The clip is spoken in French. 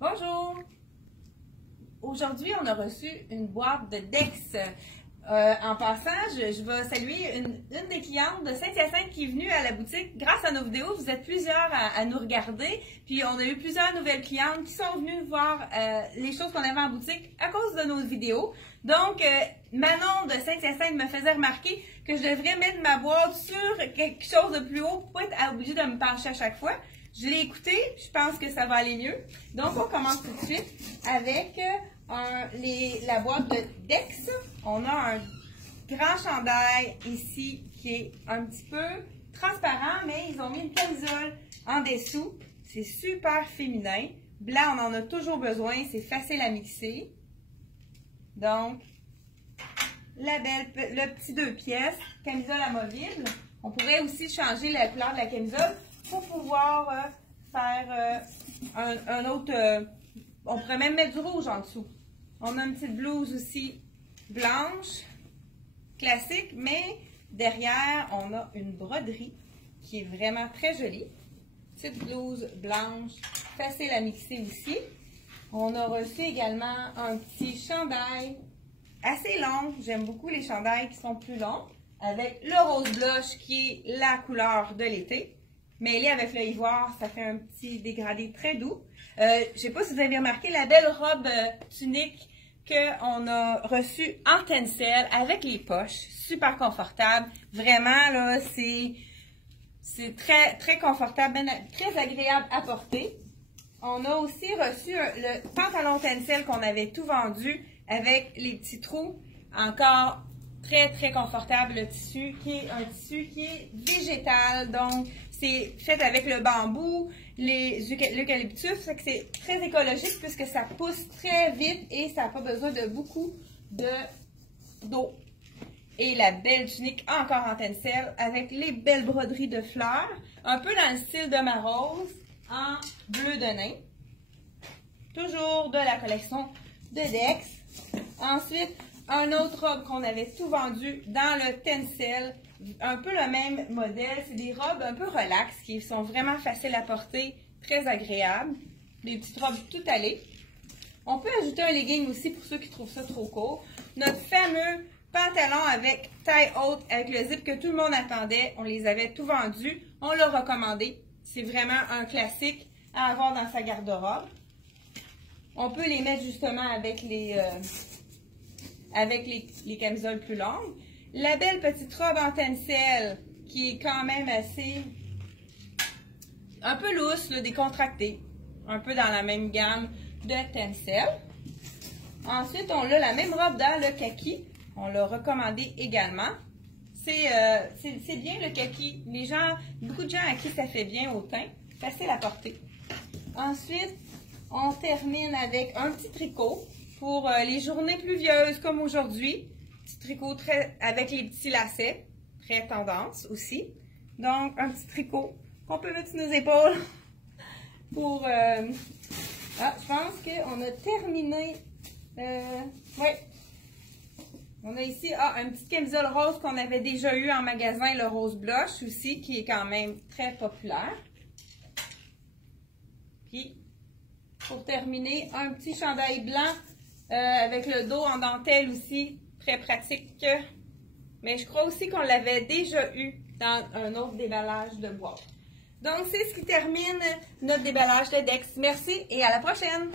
Bonjour! Aujourd'hui, on a reçu une boîte de Dex. En passant, je vais saluer une des clientes de Saint-Hyacinthe qui est venue à la boutique. Grâce à nos vidéos, vous êtes plusieurs à nous regarder. Puis on a eu plusieurs nouvelles clientes qui sont venues voir les choses qu'on avait en boutique à cause de nos vidéos. Donc, Manon de Saint-Hyacinthe me faisait remarquer que je devrais mettre ma boîte sur quelque chose de plus haut pour pas être obligée de me pencher à chaque fois. Je l'ai écouté, je pense que ça va aller mieux. Donc, on commence tout de suite avec la boîte de Dex. On a un grand chandail ici qui est un petit peu transparent, mais ils ont mis une camisole en dessous. C'est super féminin. Blanc, on en a toujours besoin, c'est facile à mixer. Donc, le petit 2 pièces, camisole amovible. On pourrait aussi changer la couleur de la camisole pour pouvoir faire un autre... on pourrait même mettre du rouge en dessous. On a une petite blouse aussi blanche, classique, mais derrière, on a une broderie qui est vraiment très jolie. Petite blouse blanche, facile à mixer aussi. On a reçu également un petit chandail assez long. J'aime beaucoup les chandails qui sont plus longs, avec le rose blush qui est la couleur de l'été. Mêlé avec le ivoire, ça fait un petit dégradé très doux. Je ne sais pas si vous avez remarqué la belle robe tunique qu'on a reçue en tencel avec les poches. Super confortable. Vraiment, là, c'est très, très confortable, très agréable à porter. On a aussi reçu le pantalon tencel qu'on avait tout vendu avec les petits trous. Encore très, très confortable, le tissu qui est un tissu qui est végétal. Donc, c'est fait avec le bambou, l'eucalyptus. C'est très écologique puisque ça pousse très vite et ça n'a pas besoin de beaucoup d'eau. Et la belle tunique encore en tencel avec les belles broderies de fleurs. Un peu dans le style de ma rose en bleu de nain. Toujours de la collection de Dex. Ensuite, un autre robe qu'on avait tout vendu dans le tencel, un peu le même modèle. C'est des robes un peu relax qui sont vraiment faciles à porter, très agréables. Des petites robes tout allées. On peut ajouter un legging aussi pour ceux qui trouvent ça trop court. Notre fameux pantalon avec taille haute, avec le zip que tout le monde attendait. On les avait tout vendus. On l'a recommandé. C'est vraiment un classique à avoir dans sa garde-robe. On peut les mettre justement avec les camisoles plus longues. La belle petite robe en tencel qui est quand même assez un peu lousse, là, décontractée. Un peu dans la même gamme de tencel. Ensuite, on a la même robe dans le kaki. On l'a recommandé également. C'est bien le kaki. Beaucoup de gens à qui ça fait bien au teint. Facile à porter. Ensuite, on termine avec un petit tricot pour les journées pluvieuses comme aujourd'hui. Petit tricot avec les petits lacets. Très tendance aussi. Donc, un petit tricot qu'on peut mettre sur nos épaules pour... je pense qu'on a terminé... oui. On a ici une petite camisole rose qu'on avait déjà eu en magasin, le rose blush aussi, qui est quand même très populaire. Puis, pour terminer, un petit chandail blanc avec le dos en dentelle aussi, très pratique. Mais je crois aussi qu'on l'avait déjà eu dans un autre déballage de boîte. Donc, c'est ce qui termine notre déballage de Dex. Merci et à la prochaine!